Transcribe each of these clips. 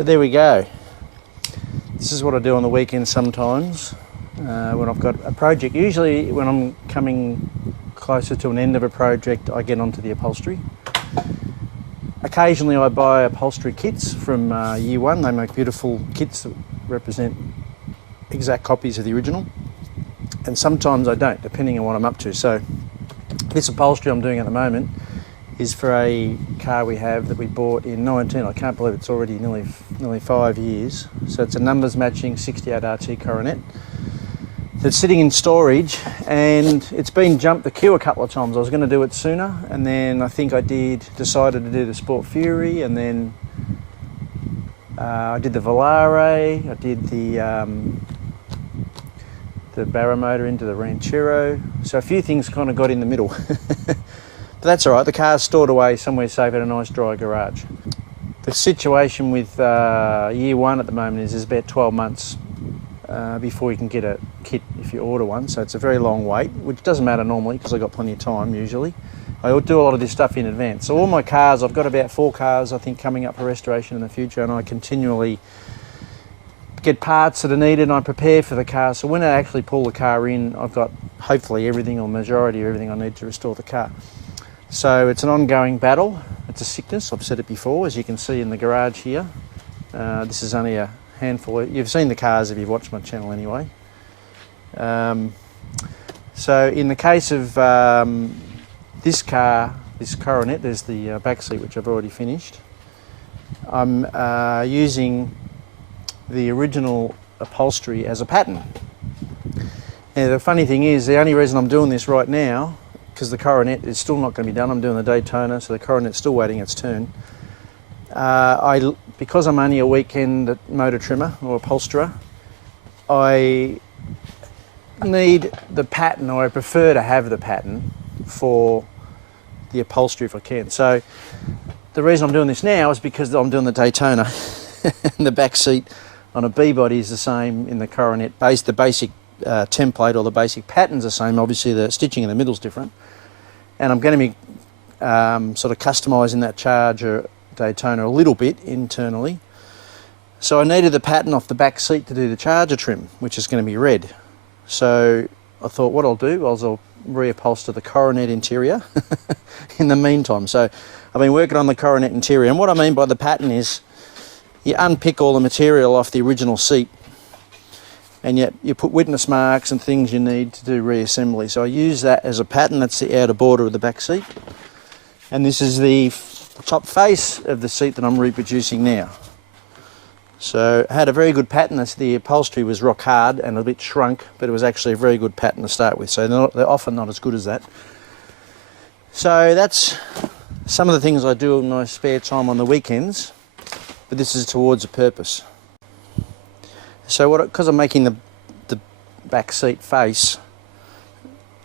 So there we go. This is what I do on the weekend sometimes when I've got a project. Usually when I'm coming closer to an end of a project, I get onto the upholstery. Occasionally I buy upholstery kits from Year One. They make beautiful kits that represent exact copies of the original. And sometimes I don't, depending on what I'm up to. So this upholstery I'm doing at the moment is for a car we have that we bought in 19, I can't believe it's already nearly 5 years. So it's a numbers matching 68 RT Coronet that's sitting in storage, and it's been jumped the queue a couple of times. I was going to do it sooner, and then I think I decided to do the Sport Fury, and then I did the Volare, I did the Barra motor into the Ranchero. So a few things kind of got in the middle. But that's all right, the car's stored away somewhere safe at a nice dry garage. The situation with Year One at the moment is there's about 12 months before you can get a kit if you order one. So it's a very long wait, which doesn't matter normally because I've got plenty of time usually. I do a lot of this stuff in advance. So all my cars, I've got about 4 cars I think coming up for restoration in the future, and I continually get parts that are needed and I prepare for the car. So when I actually pull the car in, I've got hopefully everything or majority of everything I need to restore the car. So it's an ongoing battle. It's a sickness. I've said it before, as you can see in the garage here. This is only a handful. You've seen the cars if you've watched my channel anyway. So in the case of this car, this Coronet, there's the back seat which I've already finished. I'm using the original upholstery as a pattern. Now the funny thing is, the only reason I'm doing this right now, because the Coronet is still not going to be done, I'm doing the Daytona, so the Coronet's still waiting its turn. Because I'm only a weekend motor trimmer or upholsterer, I need the pattern, or I prefer to have the pattern for the upholstery if I can. So the reason I'm doing this now is because I'm doing the Daytona and the back seat on a B-body is the same in the Coronet. The basic template or the basic pattern's the same. Obviously the stitching in the middle's different. And I'm going to be sort of customising that Charger Daytona a little bit internally. So I needed the pattern off the back seat to do the Charger trim, which is going to be red. So I thought what I'll do is I'll reupholster the Coronet interior in the meantime. So I've been working on the Coronet interior, and what I mean by the pattern is you unpick all the material off the original seat, and yet you put witness marks and things you need to do reassembly. So I use that as a pattern. That's the outer border of the back seat, and this is the top face of the seat that I'm reproducing now. So I had a very good pattern. The upholstery was rock hard and a bit shrunk, but it was actually a very good pattern to start with. So they're often not as good as that. So that's some of the things I do in my spare time on the weekends, but this is towards a purpose. So because I'm making the back seat face,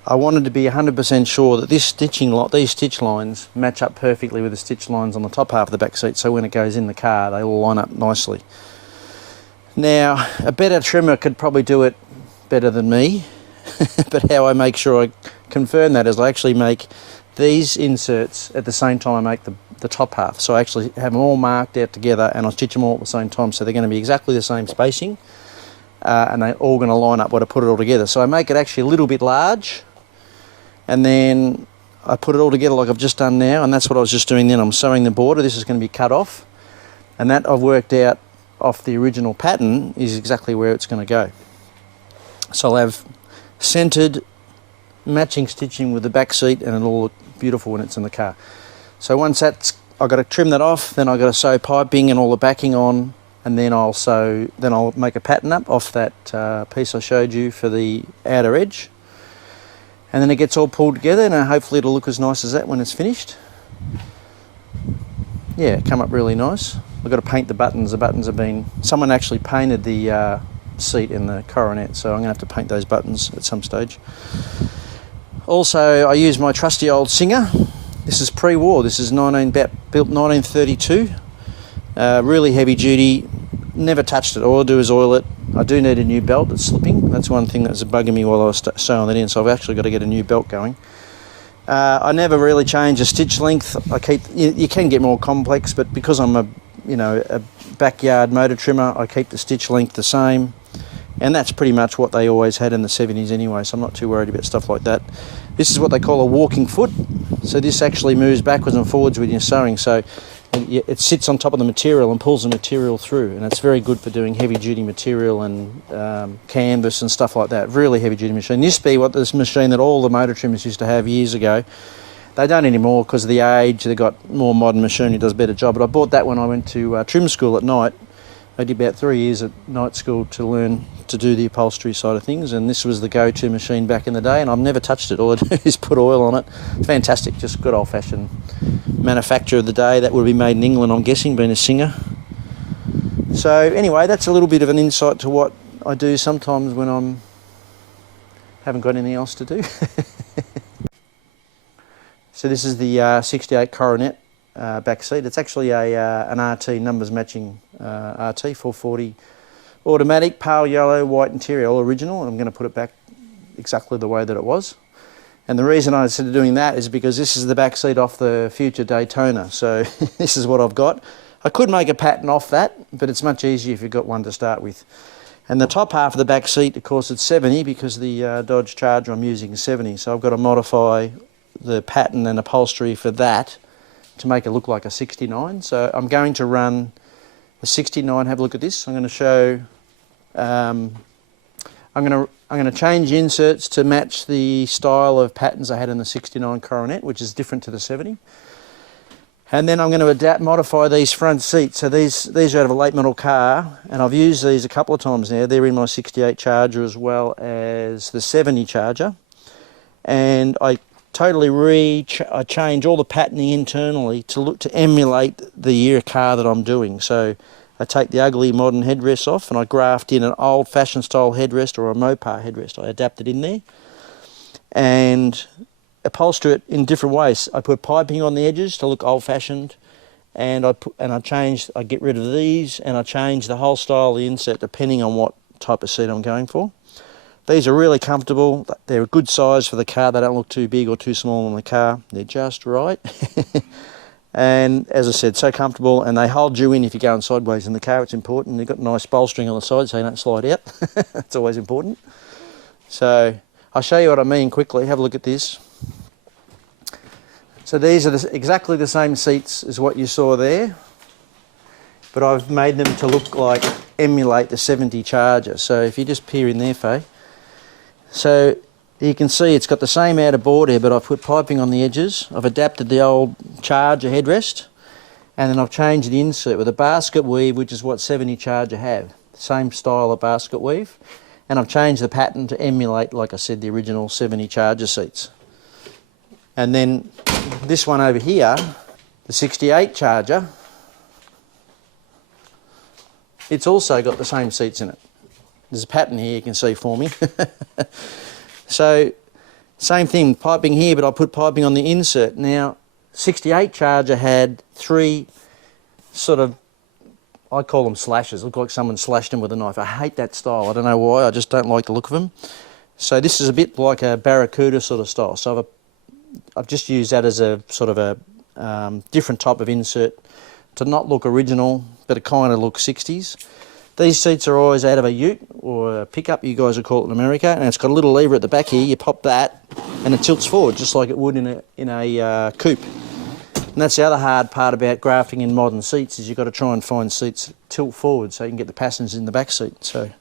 I wanted to be 100% sure that these stitch lines match up perfectly with the stitch lines on the top half of the back seat, so when it goes in the car they all line up nicely. Now a better trimmer could probably do it better than me, but how I make sure I confirm that is I actually make these inserts at the same time I make the top half. So I actually have them all marked out together and I stitch them all at the same time, so they're going to be exactly the same spacing, and they're all going to line up when I put it all together. So I make it actually a little bit large, and then I put it all together like I've just done now, and that's what I was just doing then. I'm sewing the border. This is going to be cut off, and that I've worked out off the original pattern is exactly where it's going to go. So I'll have centered matching stitching with the back seat, and it'll all look beautiful when it's in the car. So once that's, I've got to trim that off, then I've got to sew piping and all the backing on, and then I'll make a pattern up off that piece I showed you for the outer edge, and then it gets all pulled together, and hopefully it'll look as nice as that when it's finished. Yeah, come up really nice. I've got to paint the buttons. The buttons have been, someone actually painted the seat in the Coronet, so I'm going to have to paint those buttons at some stage. Also, I use my trusty old Singer. This is pre-war. This is built 1932. Really heavy duty. Never touched it. All I do is oil it. I do need a new belt. It's slipping. That's one thing that was bugging me while I was sewing that in. So I've actually got to get a new belt going. I never really change the stitch length. You can get more complex, but because I'm you know, a backyard motor trimmer. I keep the stitch length the same, and that's pretty much what they always had in the 70s anyway, so I'm not too worried about stuff like that. This is what they call a walking foot, so this actually moves backwards and forwards with your sewing, so it sits on top of the material and pulls the material through, and it's very good for doing heavy duty material and canvas and stuff like that. Really heavy duty machine. Used to be what this machine that all the motor trimmers used to have years ago. They don't anymore because of the age. They've got more modern machinery, does a better job. But I bought that when I went to trim school at night. I did about 3 years at night school to learn to do the upholstery side of things, and this was the go-to machine back in the day, and I've never touched it. All I do is put oil on it. Fantastic, just good old-fashioned manufacture of the day. That would be made in England, I'm guessing, being a singer. So anyway, that's a little bit of an insight to what I do sometimes when I haven't got anything else to do. So this is the 68 Coronet back seat. It's actually an RT, numbers matching RT 440 automatic, pale yellow, white interior, all original. I'm going to put it back exactly the way that it was. And the reason I started doing that is because this is the back seat off the future Daytona. So this is what I've got. I could make a pattern off that, but it's much easier if you've got one to start with. And the top half of the back seat, of course, it's 70 because the Dodge Charger I'm using is 70. So I've got to modify the pattern and upholstery for that to make it look like a 69. So I'm going to run a 69. Have a look at this. I'm going to show. I'm going to change inserts to match the style of patterns I had in the 69 Coronet, which is different to the 70. And then I'm going to modify these front seats. So these are out of a late model car, and I've used these a couple of times now. They're in my 68 Charger as well as the 70 Charger. And I totally I change all the patterning internally to emulate the year car that I'm doing. So I take the ugly modern headrest off and I graft in an old-fashioned style headrest or a Mopar headrest. I adapt it in there and upholster it in different ways. I put piping on the edges to look old-fashioned, and I get rid of these and I change the whole style of the insert depending on what type of seat I'm going for. These are really comfortable. They're a good size for the car. They don't look too big or too small on the car. They're just right. And as I said, so comfortable, and they hold you in if you're going sideways in the car. It's important. They've got nice bolstering on the side so you don't slide out. That's always important. So I'll show you what I mean quickly. Have a look at this. So these are exactly the same seats as what you saw there, but I've made them to look like, emulate the 70 Charger. So if you just peer in there, Faye. So you can see it's got the same outer board here, but I've put piping on the edges. I've adapted the old Charger headrest, and then I've changed the insert with a basket weave, which is what 70 Charger have. Same style of basket weave. And I've changed the pattern to emulate, like I said, the original 70 Charger seats. And then this one over here, the 68 Charger, it's also got the same seats in it. There's a pattern here you can see for me. So, same thing, piping here, but I put piping on the insert. Now, 68 Charger had three sort of, I call them slashes. Look like someone slashed them with a knife. I hate that style. I don't know why. I just don't like the look of them. So this is a bit like a Barracuda sort of style. So I've just used that as a sort of a different type of insert to not look original, but it kind of looks 60s. These seats are always out of a ute or a pickup, you guys would call it in America, and it's got a little lever at the back here. You pop that and it tilts forward just like it would in a coupe. And that's the other hard part about grafting in modern seats, is you've got to try and find seats that tilt forward so you can get the passengers in the back seat. So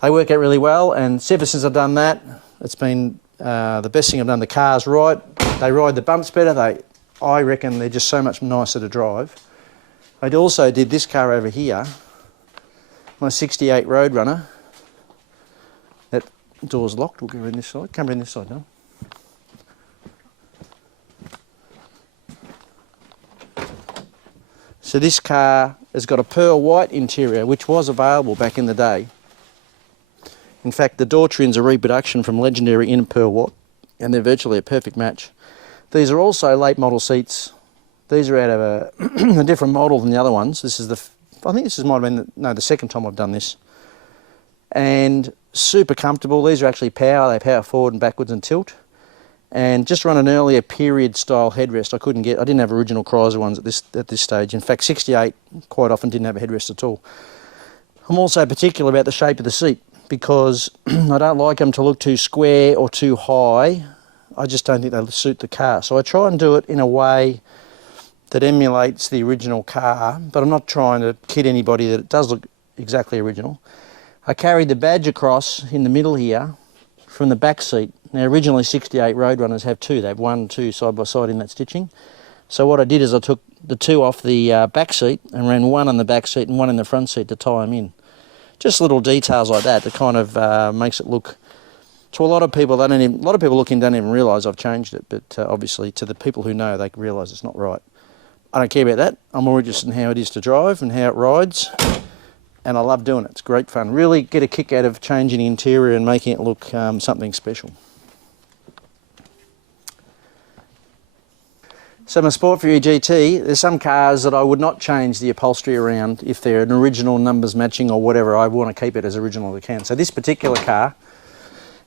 they work out really well, and ever since I've done that, it's been the best thing I've done. The car's right, they ride the bumps better, I reckon they're just so much nicer to drive. I also did this car over here, my 68 Roadrunner. That door's locked. We'll go around this side. Come around this side now. So this car has got a pearl white interior, which was available back in the day. In fact, the door trims are reproduction from legendary in pearl white, and they're virtually a perfect match. These are also late model seats. These are out of a different model than the other ones. This is I think this might have been the second time I've done this. And super comfortable. These are actually power. They power forward and backwards and tilt. and just run an earlier period style headrest. I didn't have original Chrysler ones at this stage. In fact, 68 quite often didn't have a headrest at all. I'm also particular about the shape of the seat because I don't like them to look too square or too high. I just don't think they suit the car. So I try and do it in a way that emulates the original car, but I'm not trying to kid anybody that it does look exactly original. I carried the badge across in the middle here from the back seat. Now originally 68 Roadrunners have two. They have 1 and 2 side by side in that stitching. So what I did is I took the 2 off the back seat and ran 1 on the back seat and 1 in the front seat to tie them in. Just little details like that kind of makes it look, to a lot of people, a lot of people looking don't even realise I've changed it, but obviously to the people who know, they realise it's not right. I don't care about that. I'm more interested in how it is to drive and how it rides, and I love doing it. It's great fun. Really get a kick out of changing the interior and making it look something special. So my Sport Fury GT, there's some cars that I would not change the upholstery around if they're an original numbers matching or whatever. I want to keep it as original as I can. So this particular car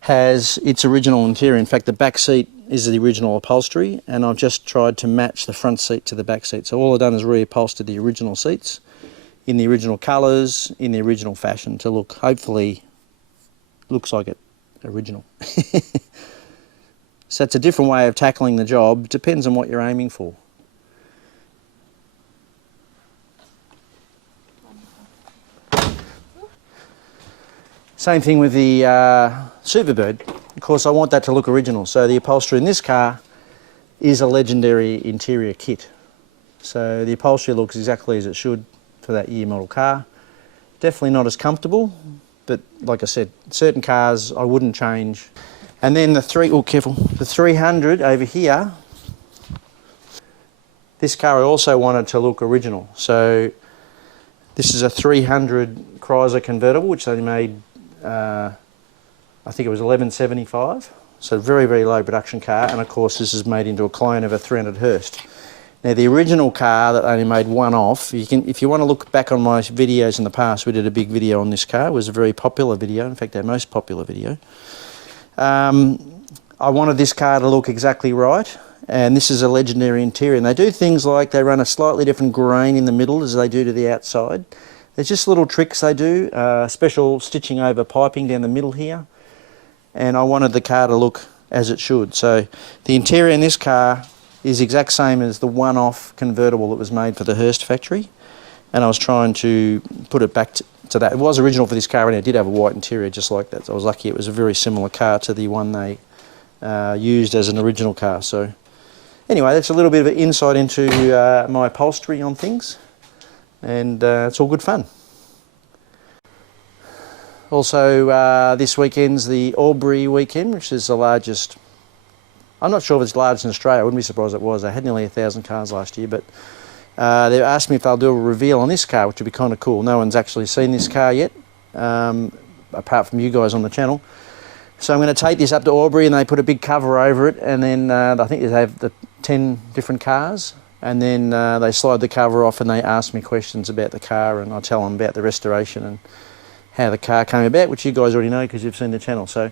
has its original interior. In fact, the back seat is the original upholstery, and I've just tried to match the front seat to the back seat. So all I've done is reupholstered the original seats in the original colours, in the original fashion, to look, hopefully, looks like it original. So it's a different way of tackling the job. Depends on what you're aiming for. Same thing with the Superbird. Of course, I want that to look original. So the upholstery in this car is a legendary interior kit. So the upholstery looks exactly as it should for that year model car. Definitely not as comfortable, but like I said, certain cars I wouldn't change. And then the 300 over here, this car I also wanted to look original. So this is a 300 Chrysler convertible, which they made, I think it was 1175. So very, very low production car. And of course this is made into a clone of a 300 Hurst. Now the original car that they only made one off, if you want to look back on my videos in the past, we did a big video on this car. It was a very popular video, in fact our most popular video. I wanted this car to look exactly right, and this is a legendary interior. And they do things like they run a slightly different grain in the middle as they do to the outside. There's just little tricks they do, special stitching over piping down the middle here. And I wanted the car to look as it should. So the interior in this car is exact same as the one-off convertible that was made for the Hurst factory. And I was trying to put it back to that. It was original for this car and it did have a white interior just like that. So I was lucky it was a very similar car to the one they used as an original car. So anyway, that's a little bit of an insight into my upholstery on things, and it's all good fun. Also this weekend's the Albury weekend, which is the largest, I'm not sure if it's largest in Australia, I wouldn't be surprised if it was. They had nearly 1,000 cars last year, but they asked me if they'll do a reveal on this car, which would be kind of cool. No one's actually seen this car yet, apart from you guys on the channel. So I'm going to take this up to Albury and they put a big cover over it, and then I think they have the 10 different cars, and then they slide the cover off and they ask me questions about the car, and I tell them about the restoration and how the car came about, which you guys already know because you've seen the channel. So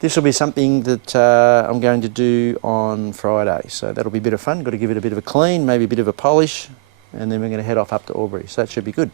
this will be something that I'm going to do on Friday, so that'll be a bit of fun. Got to give it a bit of a clean, maybe a bit of a polish, and then we're going to head off up to Albury, so that should be good.